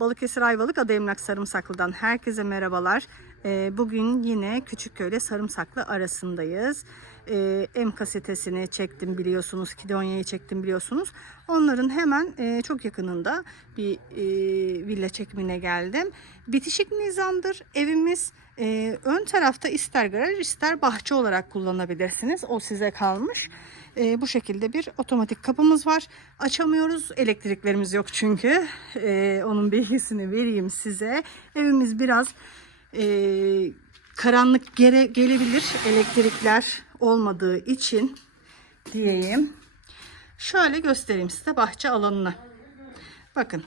Balıkesir Ayvalık Ada Emlak Sarımsaklı'dan herkese merhabalar. Ee, bugün yine Küçükköy Sarımsaklı arasındayız. Ee, Emka sitesini çektim biliyorsunuz, Kidonya'yı çektim biliyorsunuz. Onların hemen e, çok yakınında bir e, villa çekimine geldim. Bitişik nizamdır evimiz. Ee, ön tarafta ister garaj ister bahçe olarak kullanabilirsiniz. O size kalmış. Ee, bu şekilde bir otomatik kapımız var. Açamıyoruz. Elektriklerimiz yok çünkü. Ee, onun bilgisini vereyim size. Evimiz biraz e, karanlık gere, gelebilir. Elektrikler olmadığı için diyeyim. Şöyle göstereyim size bahçe alanını. Bakın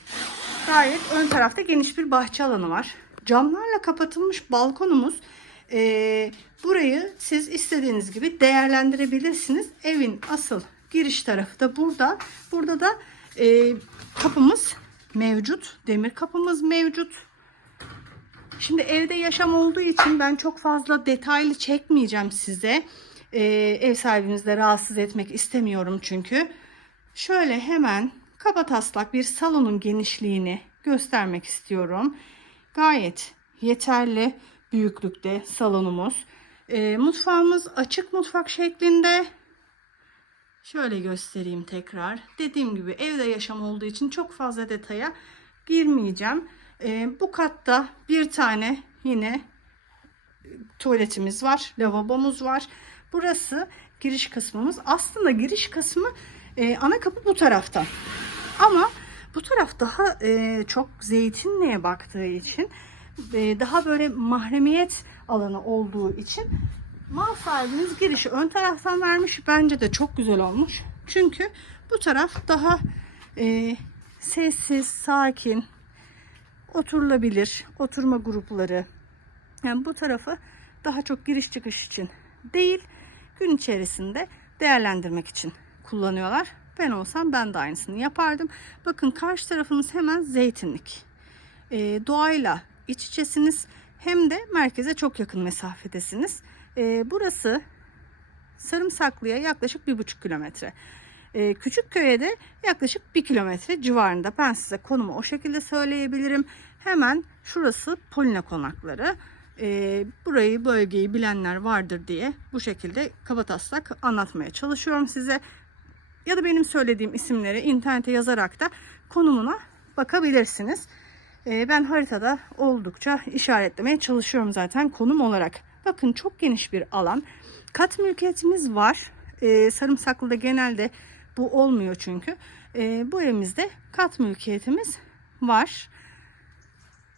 gayet ön tarafta geniş bir bahçe alanı var. Camlarla kapatılmış balkonumuz. Ee, burayı siz istediğiniz gibi değerlendirebilirsiniz. Evin asıl giriş tarafı da burada. Burada da e, kapımız mevcut. Demir kapımız mevcut. Şimdi evde yaşam olduğu için ben çok fazla detaylı çekmeyeceğim size. Ee, ev sahibinizi rahatsız etmek istemiyorum çünkü. Şöyle hemen kaba taslak bir salonun genişliğini göstermek istiyorum. Gayet yeterli büyüklükte salonumuz. Ee, mutfağımız açık mutfak şeklinde. Şöyle göstereyim tekrar. Dediğim gibi evde yaşam olduğu için çok fazla detaya girmeyeceğim. Ee, bu katta bir tane yine tuvaletimiz var, lavabomuz var. Burası giriş kısmımız. Aslında giriş kısmı e, ana kapı bu tarafta. Ama bu taraf daha e, çok zeytinliğe baktığı için e, daha böyle mahremiyet alanı olduğu için mal sahibiniz girişi ön taraftan vermiş. Bence de çok güzel olmuş. Çünkü bu taraf daha e, sessiz, sakin, oturulabilir. Oturma grupları. Yani bu tarafı daha çok giriş çıkış için değil, gün içerisinde değerlendirmek için kullanıyorlar. Ben olsam ben de aynısını yapardım. Bakın karşı tarafınız hemen zeytinlik. Ee, doğayla iç içesiniz hem de merkeze çok yakın mesafedesiniz. Ee, burası Sarımsaklı'ya yaklaşık bir buçuk kilometre. Ee, Küçükköy'e de yaklaşık bir kilometre civarında. Ben size konumu o şekilde söyleyebilirim. Hemen şurası Polina konakları. Ee, burayı bölgeyi bilenler vardır diye bu şekilde kabataslak anlatmaya çalışıyorum size. Ya da benim söylediğim isimleri internete yazarak da konumuna bakabilirsiniz. Ee, ben haritada oldukça işaretlemeye çalışıyorum zaten konum olarak. Bakın çok geniş bir alan. Kat mülkiyetimiz var. Ee, Sarımsaklı'da genelde bu olmuyor çünkü. Ee, bu evimizde kat mülkiyetimiz var.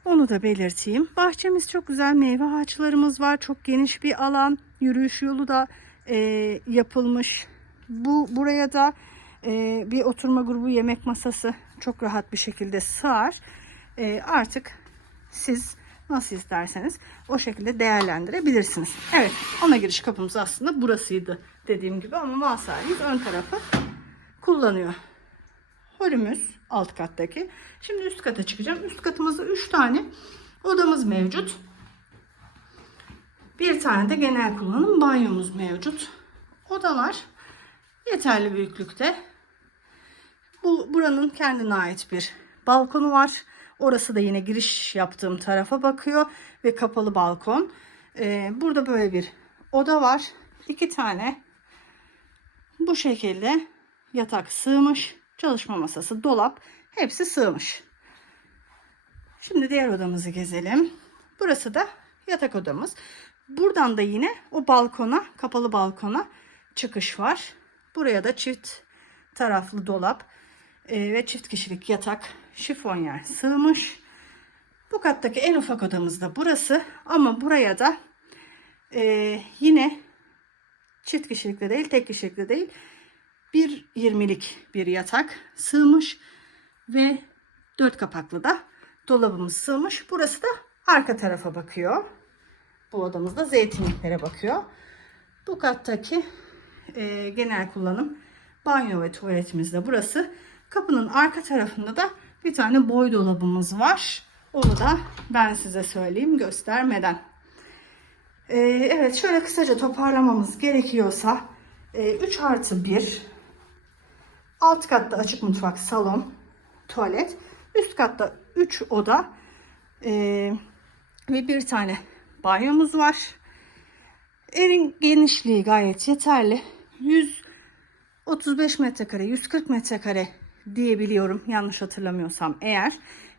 Onu da belirteyim. Bahçemiz çok güzel. Meyve ağaçlarımız var. Çok geniş bir alan. Yürüyüş yolu da e, yapılmış. Bu buraya da e, bir oturma grubu yemek masası çok rahat bir şekilde sığar. E, artık siz nasıl isterseniz o şekilde değerlendirebilirsiniz. Evet ana giriş kapımız aslında burasıydı dediğim gibi ama mal sahibimiz ön tarafı kullanıyor. Holümüz alt kattaki. Şimdi üst kata çıkacağım. Üst katımızda 3 tane odamız mevcut. Bir tane de genel kullanım banyomuz mevcut. Odalar yeterli büyüklükte. Bu buranın kendine ait bir balkonu var. Orası da yine giriş yaptığım tarafa bakıyor ve kapalı balkon. Ee, burada böyle bir oda var. İki tane bu şekilde yatak sığmış. Çalışma masası, dolap hepsi sığmış. Şimdi diğer odamızı gezelim. Burası da yatak odamız. Buradan da yine o balkona, kapalı balkona çıkış var. Buraya da çift taraflı dolap e, ve çift kişilik yatak, şifonyer sığmış. Bu kattaki en ufak odamız da burası. Ama buraya da e, yine çift kişilikte değil, tek kişilikte değil. Bir 20'lik bir yatak sığmış ve dört kapaklı da dolabımız sığmış. Burası da arka tarafa bakıyor. Bu odamız da zeytinliklere bakıyor. Bu kattaki e, genel kullanım banyo ve tuvaletimiz de burası. Kapının arka tarafında da bir tane boy dolabımız var. Onu da ben size söyleyeyim göstermeden. E, evet şöyle kısaca toparlamamız gerekiyorsa e, 3 artı 1 alt katta açık mutfak, salon, tuvalet. Üst katta 3 oda ee, ve bir tane banyomuz var. Evin genişliği gayet yeterli. 135 metrekare, 140 metrekare diyebiliyorum yanlış hatırlamıyorsam eğer.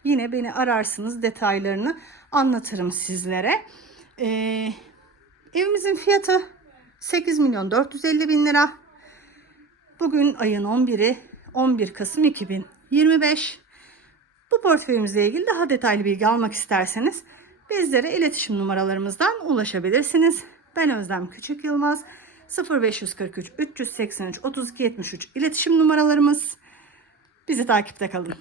Yine beni ararsınız detaylarını anlatırım sizlere. Ee, evimizin fiyatı 8 milyon 450 bin lira. Bugün ayın 11'i 11 Kasım 2025. Bu portföyümüzle ilgili daha detaylı bilgi almak isterseniz bizlere iletişim numaralarımızdan ulaşabilirsiniz. Ben Özlem Küçük Yılmaz. 0543 383 32 73 iletişim numaralarımız. Bizi takipte kalın.